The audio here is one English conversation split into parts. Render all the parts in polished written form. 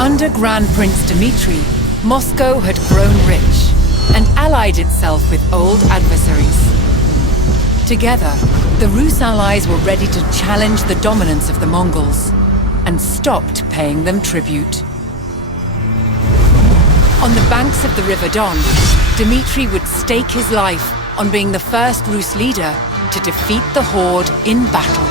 Under Grand Prince Dmitry, Moscow had grown rich and allied itself with old adversaries. Together, the Rus allies were ready to challenge the dominance of the Mongols and stopped paying them tribute. On the banks of the River Don, Dmitry would stake his life on being the first Rus leader to defeat the Horde in battle.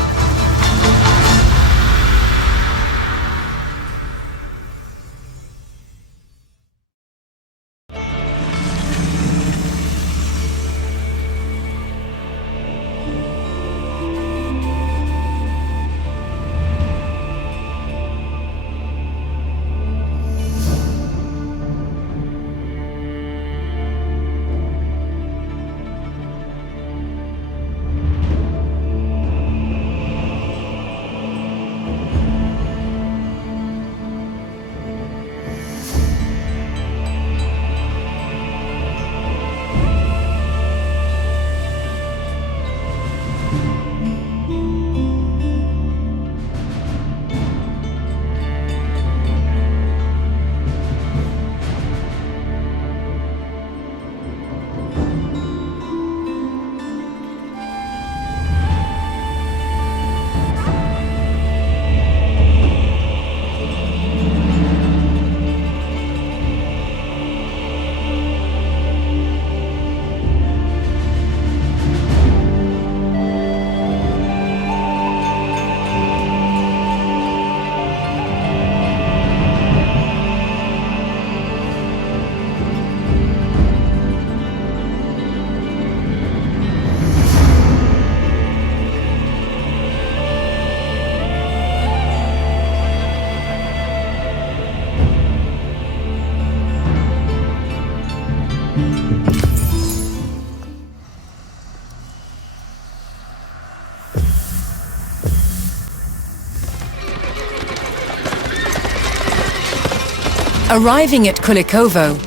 Arriving at Kulikovo,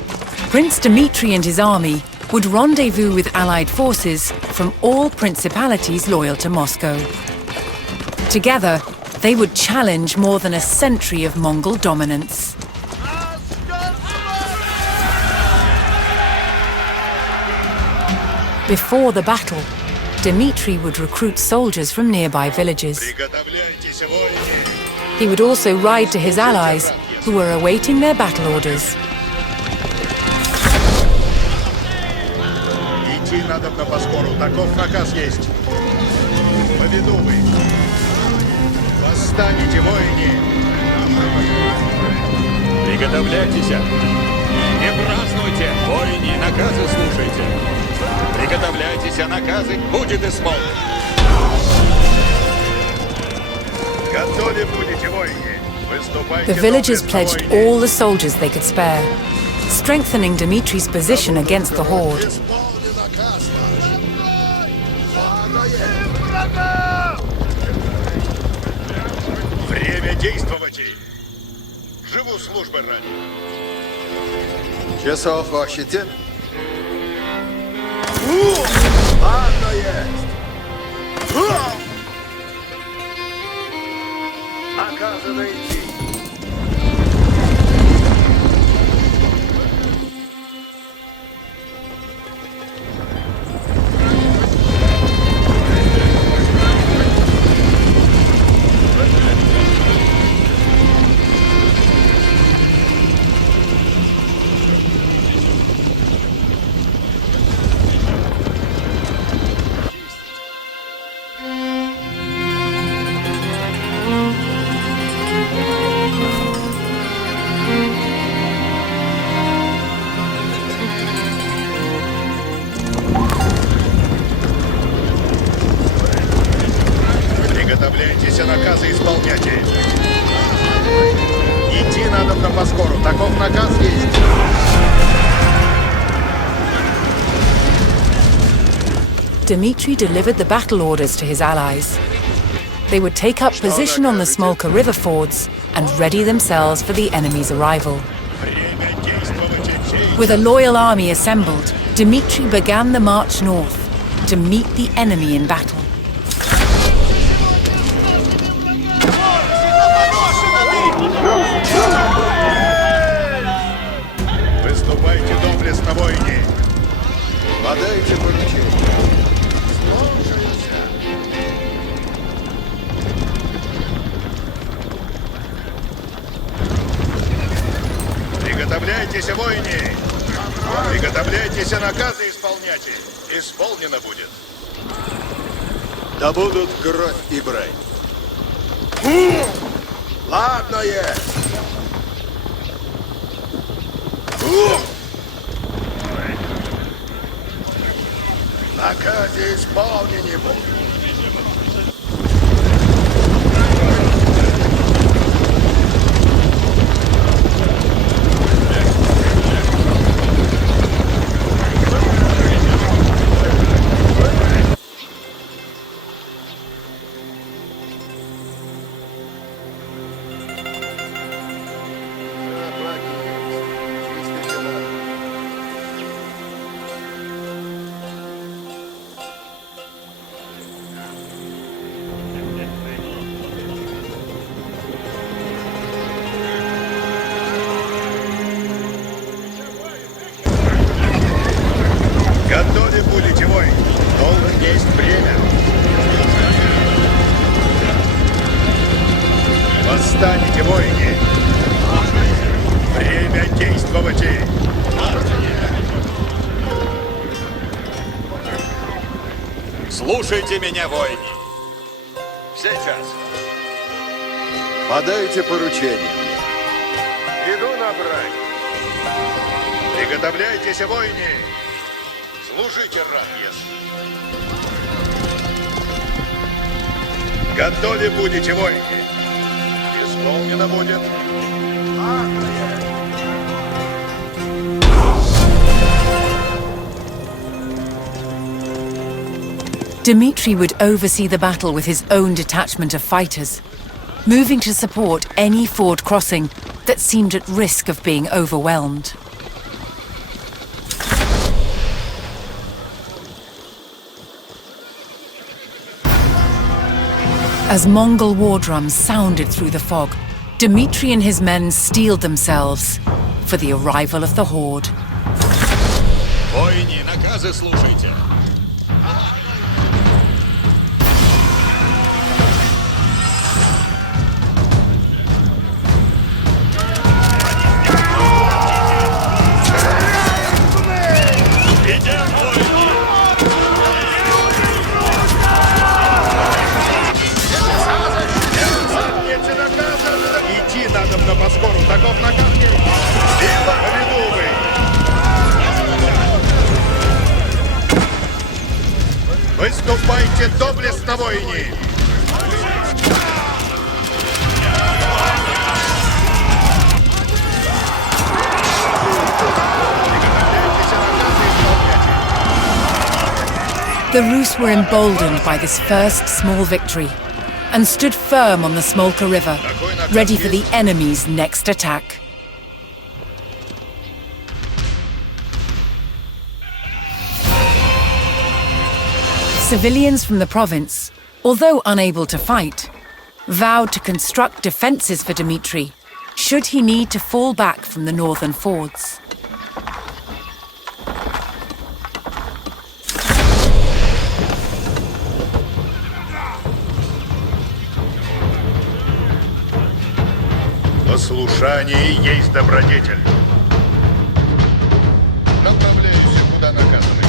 Prince Dmitry and his army would rendezvous with allied forces from all principalities loyal to Moscow. Together, they would challenge more than a century of Mongol dominance. Before the battle, Dmitry would recruit soldiers from nearby villages. He would also ride to his allies, who were awaiting their battle orders. Идти надо по скору, таков наказ есть. Поведу вы. Восстанете, воине. Приготовляйтесь. Не празднуйте, воине, наказы слушайте. Приготовляйтесь, а наказы будет исполнен. Готовы будете, воине. The villagers pledged all the soldiers they could spare, strengthening Dmitry's position against the Horde. Время действовать! Живу службы ради. Часов в щите. Ладно есть! Наказано идти. Приготовляйтесь, а наказы исполняйте. Идти надо по скору, таков наказ есть. Dmitry delivered the battle orders to his allies. They would take up position on the Smolka river fords and ready themselves for the enemy's arrival. With a loyal army assembled, Dmitry began the march north to meet the enemy in battle. Приготовляйтесь, воины! Приготовляйтесь, наказы исполнять. Исполнено будет. Да будут кровь и брань. Ладно, есть. Наказы исполнены будут. Готовы будете, вой. Должен есть время. Восстанете, воины. Время действовать. Слушайте меня, воины. Сейчас. Подайте поручение. Иду на брань. Приготовляйтесь, воины. Служите, раб, Готовы будете, воины. Исполнено будет. Dmitri would oversee the battle with his own detachment of fighters, moving to support any ford crossing that seemed at risk of being overwhelmed. As Mongol war drums sounded through the fog, Dmitri and his men steeled themselves for the arrival of the horde. Воины, наказы слушайте. Идти надо на поскору. Таков наказ. Битва, поведу вы. Выступайте доблестно, воины. The Rus were emboldened by this first small victory and stood firm on the Smolka River, ready for the enemy's next attack. Civilians from the province, although unable to fight, vowed to construct defences for Dmitri should he need to fall back from the northern fords. Послушание есть добродетель. Направляюсь, куда наказано.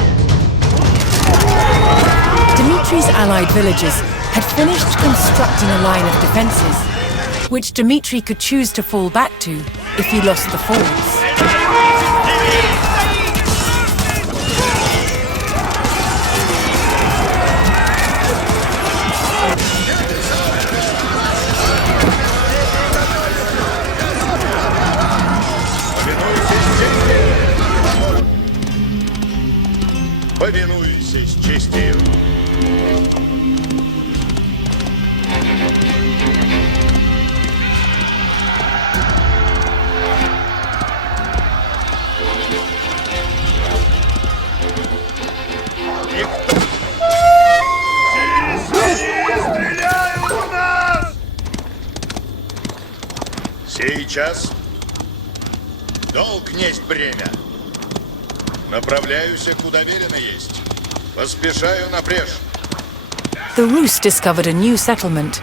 Dmitri's allied villagers had finished constructing a line of defences, which Dmitri could choose to fall back to if he lost the fords. Повинуйся с честью. Стреляют в нас! Сейчас долг несть бремя. Направляюсь, куда велено есть. Поспешаю напреж. The Rus discovered a new settlement,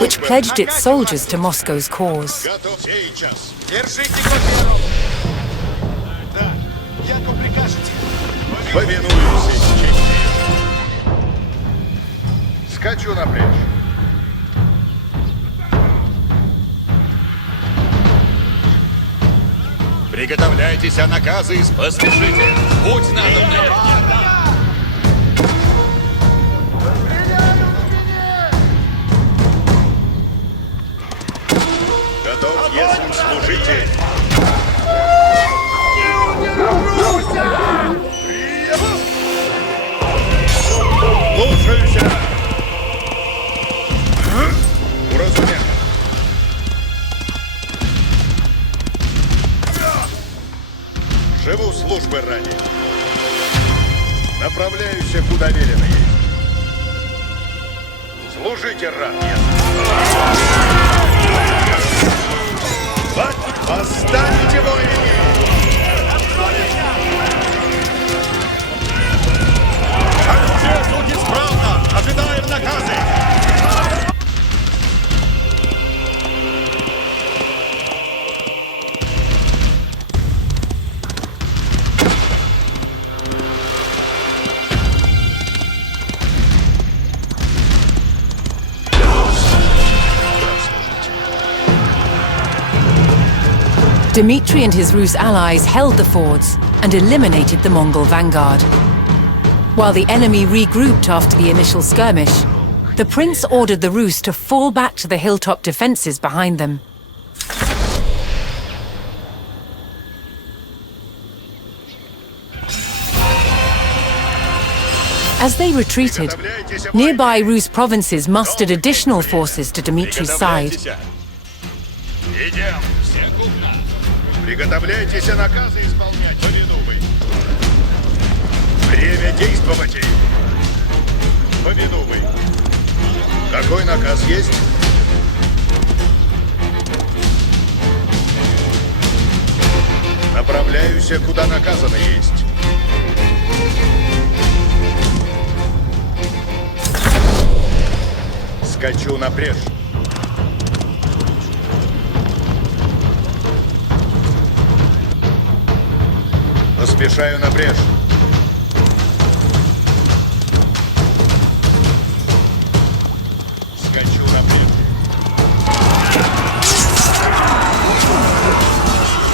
which pledged its soldiers to Moscow's cause. Готов сейчас. Держите копья. Повинуюсь чести. Скачу на брешь. Приготовляйтесь, а наказы поспешите. Будь надобны. Готов, если служите. Слушаюся. Уразумел. Живу службы ради. Направляюсь, куда велено есть. Служите рад я. Восстаньте, воины! Оружие суд исправно! Ожидаем наказы! Dmitry and his Rus allies held the fords and eliminated the Mongol vanguard. While the enemy regrouped after the initial skirmish, the prince ordered the Rus to fall back to the hilltop defenses behind them. As they retreated, nearby Rus provinces mustered additional forces to Dmitry's side. Идем. Все купно. Приготовляйтесь, наказы исполнять. Повинуй. Время действовать. Повинуй. Какой наказ есть? Направляюсь, куда наказано есть. Скачу на брешь. Поспешаю на брешь. Скачу на брешь.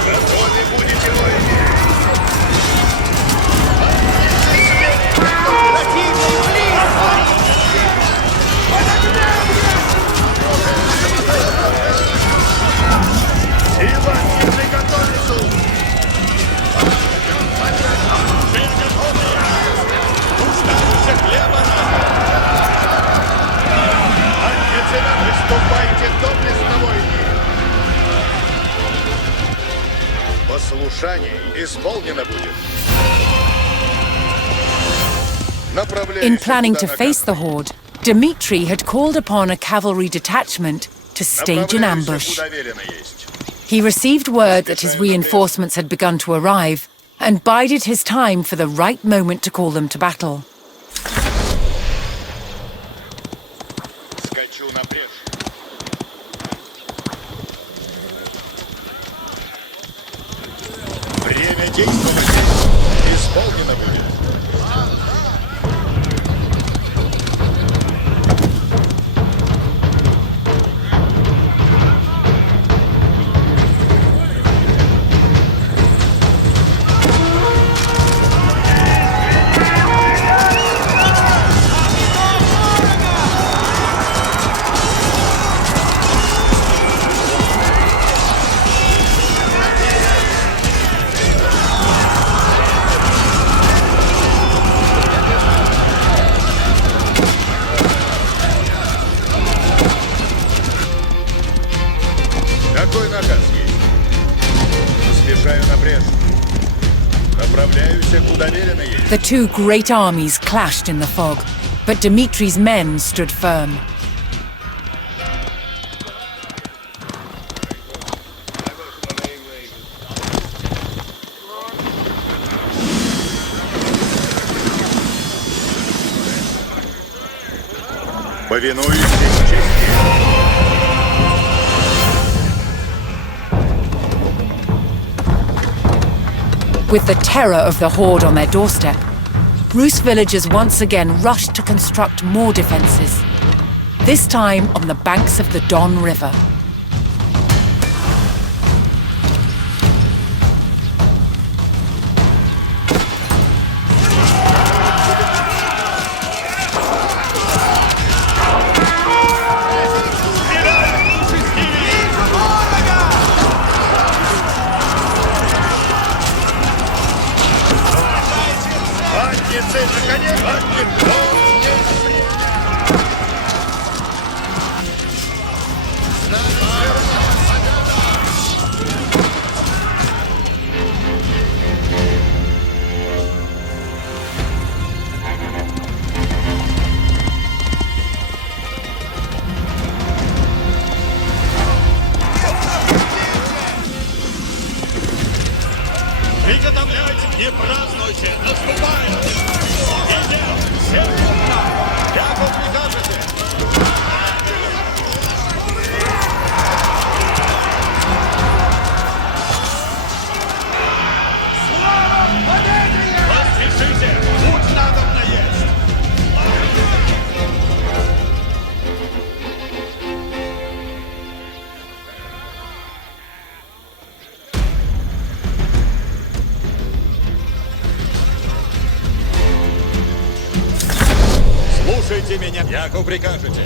Готовы будете, воины? Сила не приготовиться! Выступайте доблестно, воины! Послушание исполнено будет. In planning to face the horde, Dmitry had called upon a cavalry detachment to stage an ambush. He received word that his reinforcements had begun to arrive and bided his time for the right moment to call them to battle. Скачу на брешь. Время действовать. Исполнено будет. Какой наказ есть? Поспешаю на брешь. Направляюсь, куда велено есть. The two great armies clashed in the fog, but Dmitry's men stood firm. Повинуюсь чести. With the terror of the horde on their doorstep, Rus villagers once again rushed to construct more defenses, this time on the banks of the Don River. Приготовляйтесь и празднуйте! Наступаем! Идем! Всем туда! Как вы прикажете? Слава победе! Поспешите! Путь надобно есть! Слушайте меня, яко прикажете.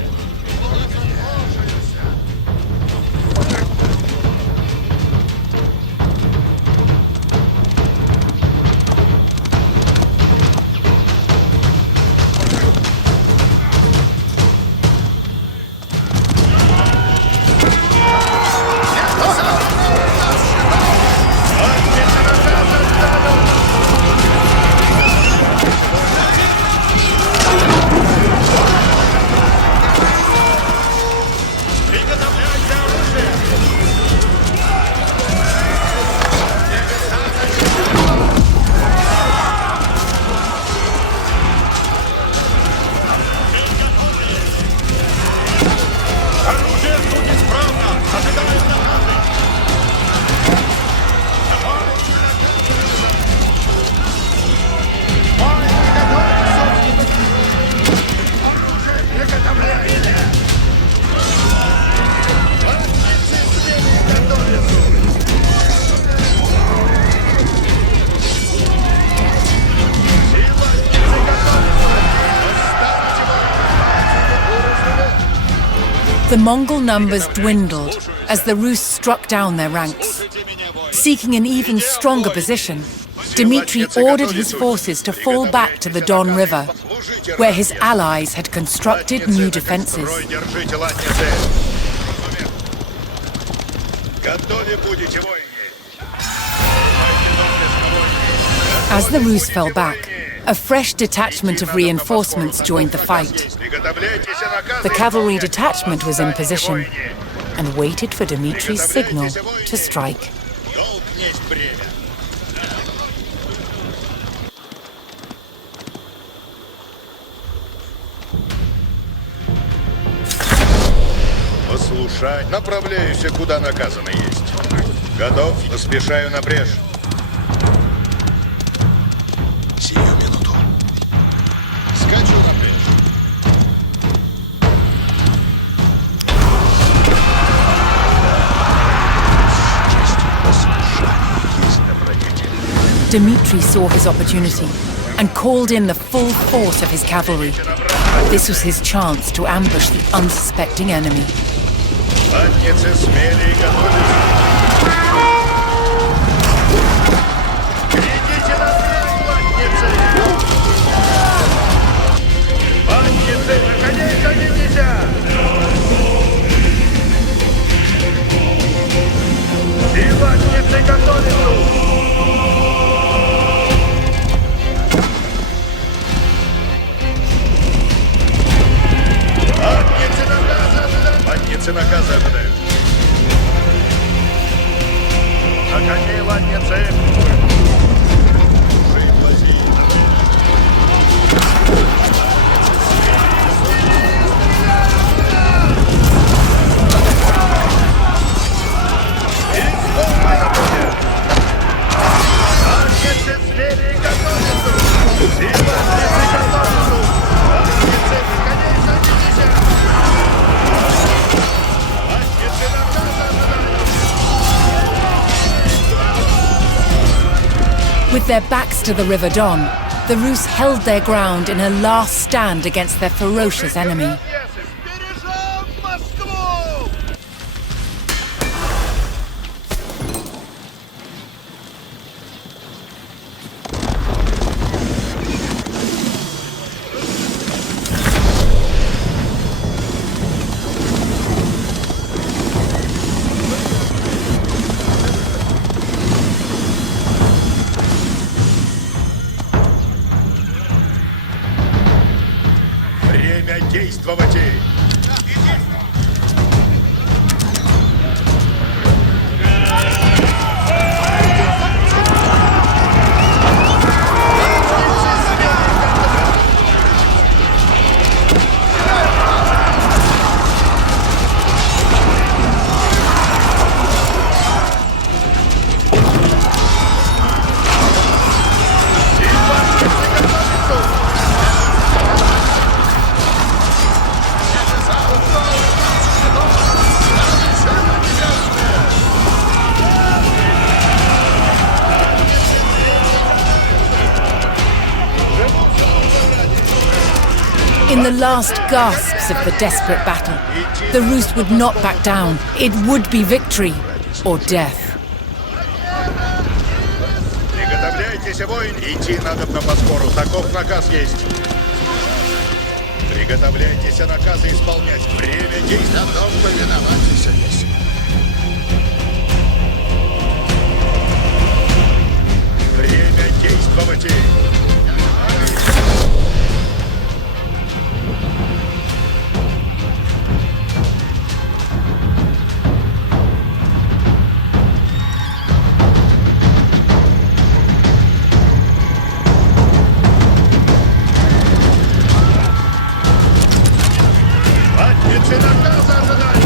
The Mongol numbers dwindled as the Rus struck down their ranks. Seeking an even stronger position, Dmitry ordered his forces to fall back to the Don River, where his allies had constructed new defenses. As the Rus fell back, a fresh detachment of reinforcements joined the fight. The cavalry detachment was in position and waited for Dmitry's signal to strike. Послушай, направляюсь, куда наказано есть. Готов? Поспешаю на брешь. Сию минуту. Скачу на брешь. Dmitry saw his opportunity and called in the full force of his cavalry. This was his chance to ambush the unsuspecting enemy. Наказы ожидают. На коней латницы. With their backs to the River Don, the Rus held their ground in a last stand against their ferocious enemy. Бережем Москву! Время действовать! In the last gasps of the desperate battle, the Rus would not back down. It would be victory or death. Приготовляйтесь, воин! Идти надо по скору, таков наказ есть. Приготовляйтесь наказы исполнять. Время действовать. Готов повиноваться, Садись. Время действовать. Ответцы наказа ожидают!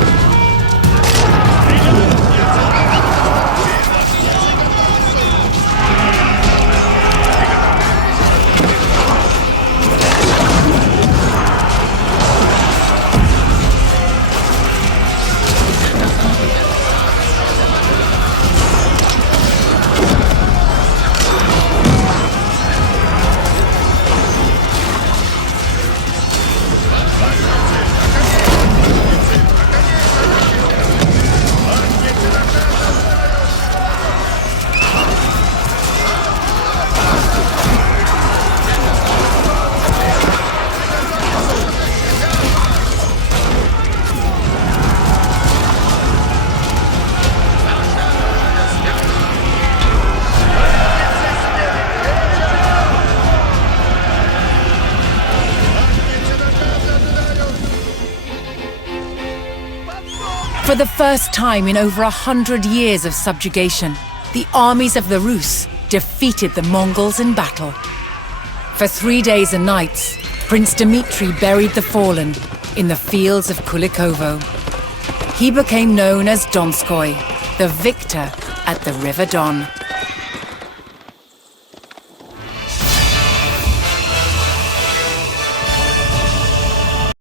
For the first time in over 100 years of subjugation, the armies of the Rus defeated the Mongols in battle. For 3 days and nights, Prince Dmitri buried the fallen in the fields of Kulikovo. He became known as Donskoy, the victor at the River Don.